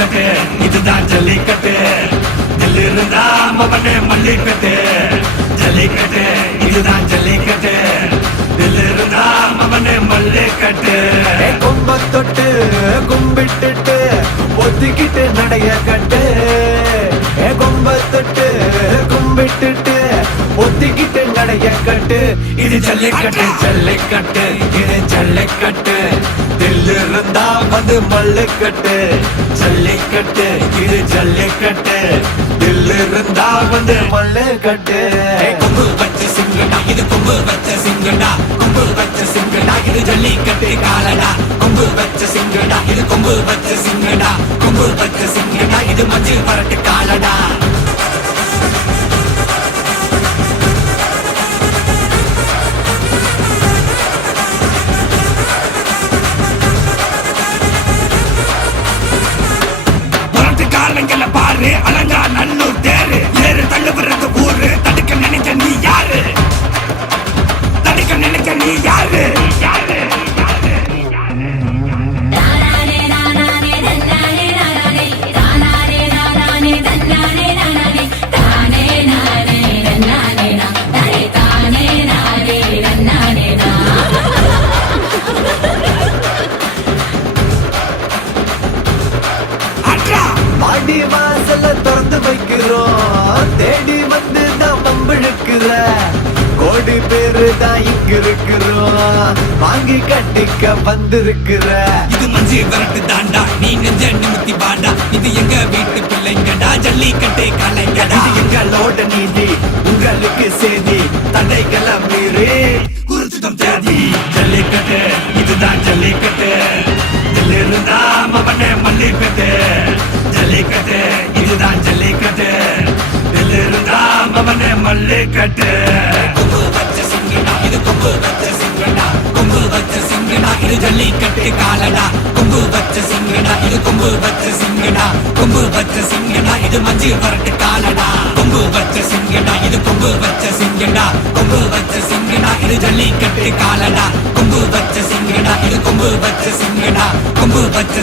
ஜல்லிக்கட்டு இதுதான் ஜல்லிக்கட்டு. தில்லு இருந்தா மவனே மல்லிக்கட்டு. ஜல்லிக்கட்டு இதுதான் ஜல்லிக்கட்டு. தில்லு இருந்தா மவனே மல்லிக்கட்டு. கொம்ப தொட்டு கும்பிட்டுட்டு ஒத்திக்கிட்டு நடைய கட்டு. கொம்ப தொட்டு கும்பிட்டுட்டு ஒத்திக்கிட்டு நடைய கட்டு. இது ஜல்லிக்கட்டு. ஜல்லிக்கட்டு இது ஜல்லிக்கட்டு. தில்லு இருந்தா அது மல்லுக்கட்டு ஜல்லிக்கட்டு இது ஜல்லிக்கட்டு. தில்லு இருந்தா வந்து மல்லுக்கட்டு. கொம்பு வச்ச சிங்கடா இது கொம்பு வச்ச சிங்கடா. கொம்பு வச்ச சிங்கடா இது ஜல்லிக்கட்டு காலடா. கொம்பு வச்ச சிங்கடா இது கொம்பு வச்ச சிங்கடா. கொம்பு வச்ச சிங்கடா இது மஞ்சள் பரட்டு மாடி வாசல திறந்து வைக்கிறோம். தேடி வந்து தான் பம்பிழுக்கிற கோடி பேரு தான் இங்க இருக்கிறோம். வாங்கி கட்டிக்க வந்திருக்கிற. இது மஞ்சு விரட்டு தாண்டா. நீ நெஞ்ச நிமித்தி பாண்டா. இது எங்க வீட்டு பிள்ளைங்கடா. ஜல்லிக்கட்டு கலைங்கடா. இது எங்களோட நீதி உங்களுக்கு செய்தி தடைகளை மீறி. குறிச்சிடம் தேதி ஜல்லிக்கட்டு இதுதான் ஜல்லிக்கட்டு. மல்லிக்கட்டு கொம்பு வச்ச சிங்கடா இது கொம்பு வச்ச சிங்கடா கொம்பு வச்ச சிங்கடா இது ஜல்லிக்கட்டு காலடா. கொம்பு வச்ச சிங்கடா இது கொம்பு வச்ச சிங்கடா கொம்பு வச்ச சிங்கடா இது மஞ்சு வரட்டு காலடா. கொம்பு வச்ச சிங்கடா இது கொம்பு வச்ச சிங்கடா கொம்பு வச்ச சிங்கடா இது ஜல்லிக்கட்டு காலடா. கொம்பு வச்ச சிங்கடா இது கொம்பு வச்ச சிங்கடா கொம்பு வச்ச